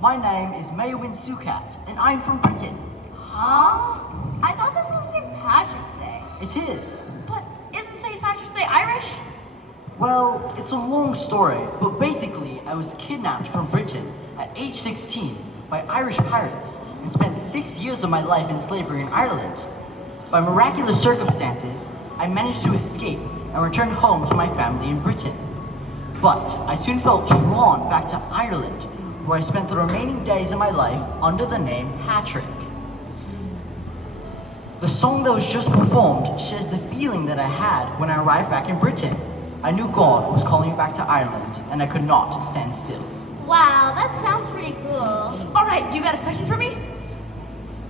My name is Maywin Sukat, and I'm from Britain. Huh? I thought this was St. Patrick's Day. It is. But isn't St. Patrick's Day Irish? Well, it's a long story, but basically, I was kidnapped from Britain at age 16 by Irish pirates and spent 6 years of my life in slavery in Ireland. By miraculous circumstances, I managed to escape and return home to my family in Britain. But I soon felt drawn back to Ireland, where I spent the remaining days of my life under the name Patrick. The song that was just performed shares the feeling that I had when I arrived back in Britain. I knew God was calling me back to Ireland, and I could not stand still. Wow, that sounds pretty cool. All right, do you got a question for me?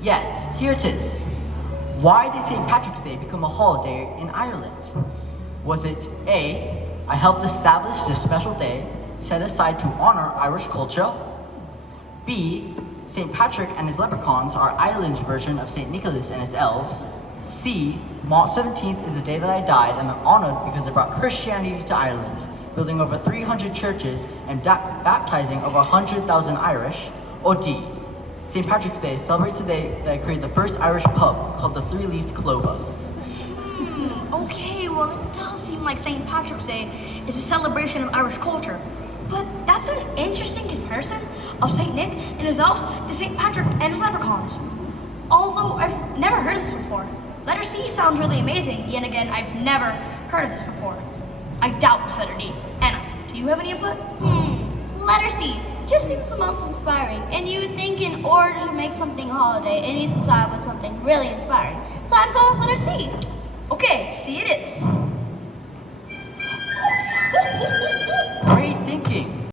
Yes, here it is. Why did St. Patrick's Day become a holiday in Ireland? Was it A, I helped establish this special day set aside to honor Irish culture? B, St. Patrick and his leprechauns are Ireland's version of St. Nicholas and his elves? C, March 17th is the day that I died and I'm honored because it brought Christianity to Ireland, building over 300 churches and baptizing over 100,000 Irish? Or D, St. Patrick's Day celebrates the day that I created the first Irish pub called the Three-Leaved Clover? Okay, well, it does seem like St. Patrick's Day is a celebration of Irish culture. But that's an interesting comparison of St. Nick and his elves to St. Patrick and his leprechauns. Although I've never heard this before. Letter C sounds really amazing, yet again, I've never heard of this before. I doubt it's letter D. Anna, do you have any input? Letter C just seems the most inspiring, and you would think in order to make something a holiday, it needs to start with something really inspiring. So I'd go with letter C. Okay, C it is.